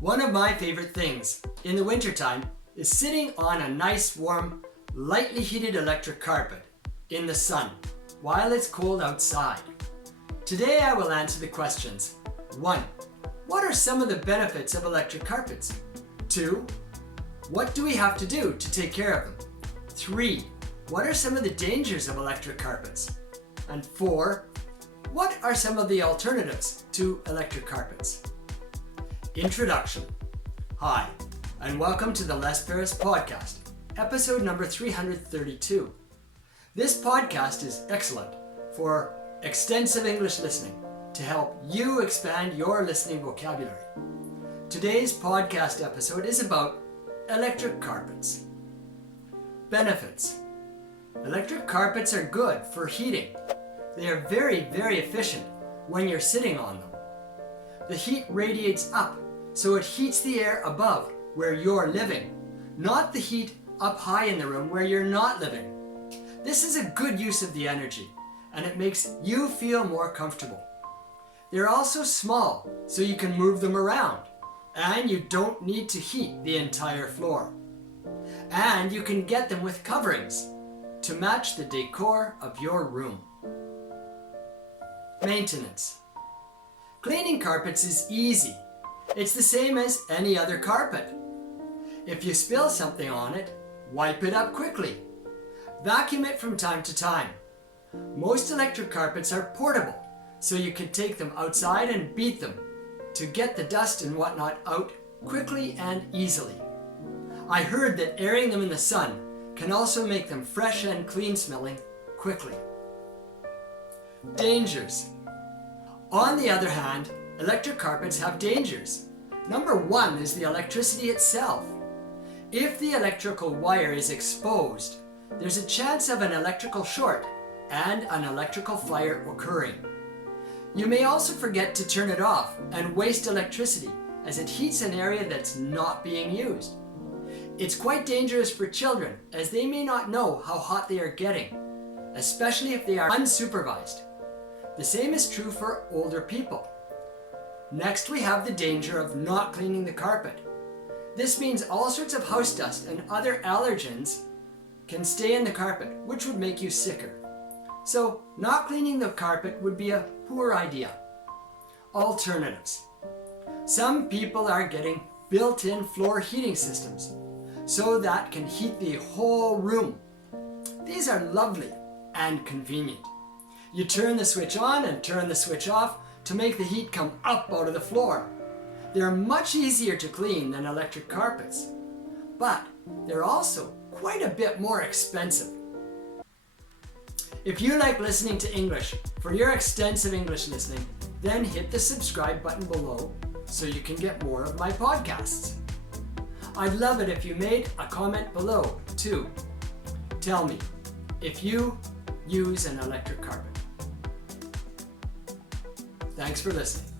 One of my favorite things in the wintertime is sitting on a nice warm, lightly heated electric carpet in the sun while it's cold outside. Today I will answer the questions. 1. What are some of the benefits of electric carpets? 2. What do we have to do to take care of them? 3. What are some of the dangers of electric carpets? And 4. What are some of the alternatives to electric carpets? Introduction. Hi, and welcome to the Les Paris Podcast, episode number 332. This podcast is excellent for extensive English listening to help you expand your listening vocabulary. Today's podcast episode is about electric carpets. Benefits. Electric carpets are good for heating. They are very, very efficient when you're sitting on them. The heat radiates up, so it heats the air above where you're living, not the heat up high in the room where you're not living. This is a good use of the energy, and it makes you feel more comfortable. They're also small, so you can move them around, and you don't need to heat the entire floor. And you can get them with coverings to match the decor of your room. Maintenance. Cleaning carpets is easy. It's the same as any other carpet. If you spill something on it, wipe it up quickly. Vacuum it from time to time. Most electric carpets are portable, so you can take them outside and beat them to get the dust and whatnot out quickly and easily. I heard that airing them in the sun can also make them fresh and clean smelling quickly. Dangers. On the other hand, electric carpets have dangers. Number 1 is the electricity itself. If the electrical wire is exposed, there's a chance of an electrical short and an electrical fire occurring. You may also forget to turn it off and waste electricity as it heats an area that's not being used. It's quite dangerous for children as they may not know how hot they are getting, especially if they are unsupervised. The same is true for older people. Next, we have the danger of not cleaning the carpet. This means all sorts of house dust and other allergens can stay in the carpet, which would make you sicker. So, not cleaning the carpet would be a poor idea. Alternatives. Some people are getting built-in floor heating systems, so that can heat the whole room. These are lovely and convenient. You turn the switch on and turn the switch off to make the heat come up out of the floor. They're much easier to clean than electric carpets, but they're also quite a bit more expensive. If you like listening to English for your extensive English listening, then hit the subscribe button below so you can get more of my podcasts. I'd love it if you made a comment below too. Tell me if you use an electric carpet. Thanks for listening.